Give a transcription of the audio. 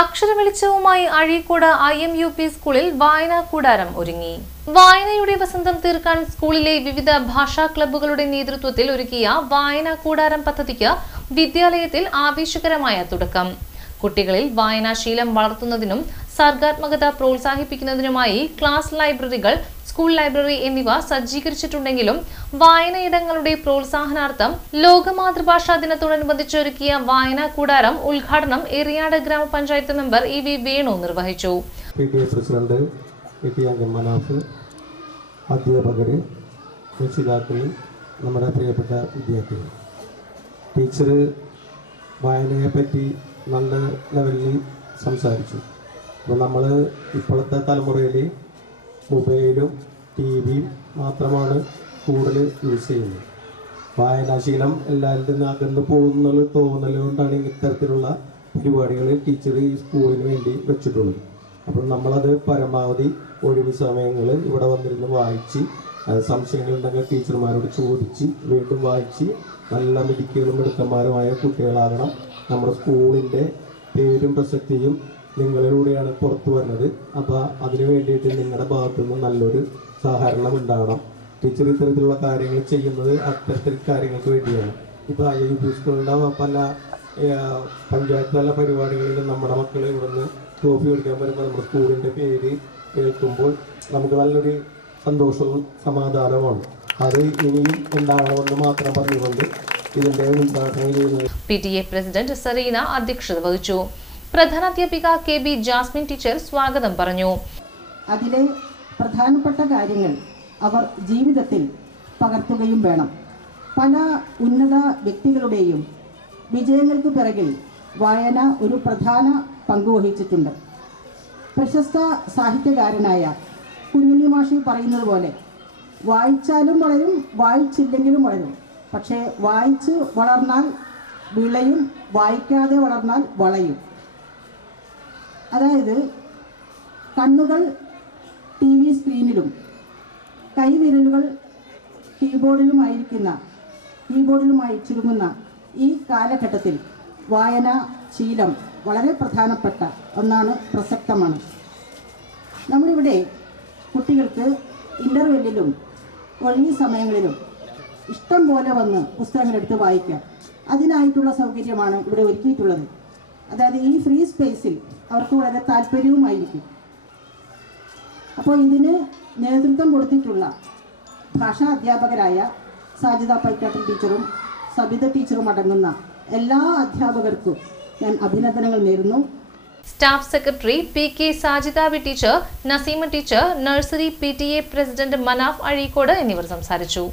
അക്ഷരവെളിച്ചവുമായി Azhikode IMUP സ്കൂളിൽ വായനാ കൂടാരം ഒരുങ്ങി. വായനയുടെ വസന്തം തീർക്കാൻ സ്കൂളിലെ വിവിധ ഭാഷാ ക്ലബ്ബുകളുടെ നേതൃത്വത്തിൽ ഒരുക്കിയ വായനാ കൂടാരം പദ്ധതിക്ക് വിദ്യാലയത്തിൽ ആവേശകരമായ തുടക്കം. കുട്ടികളിൽ വായനാശീലം വളർത്തുന്നതിനും സർഗാത്മകത പ്രോത്സാഹിപ്പിക്കുന്നതിനുമായി ക്ലാസ് ലൈബ്രറികൾ, സ്കൂൾ ലൈബ്രറി എന്നിവ സജ്ജീകരിച്ചിട്ടുണ്ടെങ്കിലും വായനയിടങ്ങളുടെ പ്രോത്സാഹനാർത്ഥം ലോക മാതൃഭാഷാ ദിനത്തോടനുബന്ധിച്ച് ഒരുക്കിയ വായനാ കൂടാരം ഉദ്ഘാടനം ഏറിയാട് ഗ്രാമപഞ്ചായത്ത് മെമ്പർ EV വേണു നിർവഹിച്ചു. പ്രസിഡന്റ് അധ്യാപകര്, രക്ഷിതാക്കൾ, നമ്മുടെ പ്രിയപ്പെട്ട വിദ്യാർത്ഥികൾ, ടീച്ചർ വായനയെ പറ്റി നല്ല ലെവലിൽ സംസാരിച്ചു. അപ്പോൾ നമ്മൾ ഇപ്പോഴത്തെ തലമുറയിൽ മൊബൈലും TV മാത്രമാണ് കൂടുതൽ യൂസ് ചെയ്യുന്നത്. വായനാശീലം എല്ലാവരിൽ നിന്ന് അകന്നു പോകുന്ന തോന്നൽ കൊണ്ടാണ് ഇത്തരത്തിലുള്ള പരിപാടികൾ ടീച്ചർ ഈ സ്കൂളിന് വേണ്ടി വെച്ചിട്ടുള്ളത്. അപ്പോൾ നമ്മളത് പരമാവധി ഒഴിവ് സമയങ്ങൾ ഇവിടെ വന്നിരുന്ന് വായിച്ച്, സംശയങ്ങളുണ്ടെങ്കിൽ ടീച്ചർമാരോട് ചോദിച്ച് വീണ്ടും വായിച്ച് നല്ല മിടുക്കികളും മിടുക്കന്മാരുമായ കുട്ടികളാകണം. നമ്മുടെ സ്കൂളിൻ്റെ പേരും പ്രസക്തിയും നിങ്ങളിലൂടെയാണ് പുറത്തു വരുന്നത്. അപ്പോൾ അതിനു വേണ്ടിയിട്ട് നിങ്ങളുടെ ഭാഗത്തു നിന്ന് നല്ലൊരു സഹകരണം ഉണ്ടാകണം. ടീച്ചർ ഇത്തരത്തിലുള്ള കാര്യങ്ങൾ ചെയ്യുന്നത് അത്തരത്തിൽ കാര്യങ്ങൾക്ക് വേണ്ടിയാണ്. ഇപ്പോൾ IMUP സ്കൂളിൻ്റെ പല പഞ്ചായത്ത് തല പരിപാടികളിലും നമ്മുടെ മക്കൾ ഇവിടുന്ന് ട്രോഫി കൊടുക്കാൻ വരുമ്പോൾ നമ്മുടെ സ്കൂളിൻ്റെ പേര് കേൾക്കുമ്പോൾ നമുക്ക് നല്ലൊരു സന്തോഷവും സമാധാനവുമാണ്. അത് ഇനിയും ഉണ്ടാകണമെന്ന് മാത്രം പറഞ്ഞുകൊണ്ട് ഇതിൻ്റെ ഉദ്ഘാടനം ചെയ്യുന്നത് PTA പ്രസിഡന്റ് സരീന അധ്യക്ഷത വഹിച്ചു. പ്രധാനാധ്യാപിക KB ജാസ്മിൻ ടീച്ചർ സ്വാഗതം പറഞ്ഞു. അതിലെ പ്രധാനപ്പെട്ട കാര്യങ്ങൾ അവർ ജീവിതത്തിൽ പകർത്തുകയും വേണം. പല ഉന്നത വ്യക്തികളുടെയും വിജയങ്ങൾക്ക് പിറകിൽ വായന ഒരു പ്രധാന പങ്കുവഹിച്ചിട്ടുണ്ട്. പ്രശസ്ത സാഹിത്യകാരനായ കുഞ്ഞുണ്ണി മാഷി പറയുന്നത് പോലെ, വായിച്ചാലും വളരും, വായിച്ചില്ലെങ്കിലും വളരും. പക്ഷേ വായിച്ച് വളർന്നാൽ വിളയും, വായിക്കാതെ വളർന്നാൽ വളയും. അതായത് കണ്ണുകൾ TV സ്ക്രീനിലും കൈവിരലുകൾ കീബോർഡിലുമായി ചുരുങ്ങുന്ന ഈ കാലഘട്ടത്തിൽ വായന ശീലം വളരെ പ്രധാനപ്പെട്ട ഒന്നാണ്, പ്രസക്തമാണ്. നമ്മളിവിടെ കുട്ടികൾക്ക് ഇൻ്റർവെല്ലിലും ഒഴിവ് സമയങ്ങളിലും ഇഷ്ടം പോലെ വന്ന് പുസ്തകങ്ങളെടുത്ത് വായിക്കാം. അതിനായിട്ടുള്ള സൗകര്യമാണ് ഇവിടെ ഒരുക്കിയിട്ടുള്ളത്. അതായത് ഈ ഫ്രീ സ്പേസിൽ അവർക്ക് വളരെ താല്പര്യവുമായിരിക്കും. അപ്പോൾ ഇതിന് നേതൃത്വം കൊടുത്തിട്ടുള്ള ഭാഷാ അധ്യാപകരായ സാജിദ പൈക്കാട്ടിൽ ടീച്ചറും സബിത ടീച്ചറും അടങ്ങുന്ന എല്ലാ അധ്യാപകർക്കും ഞാൻ അഭിനന്ദനങ്ങൾ നേരുന്നു. Staff secretary PK Sajidabi teacher, Naseema teacher, nursery PTA president Manaf Azhikode എന്നിവർ സംസാരിച്ചു.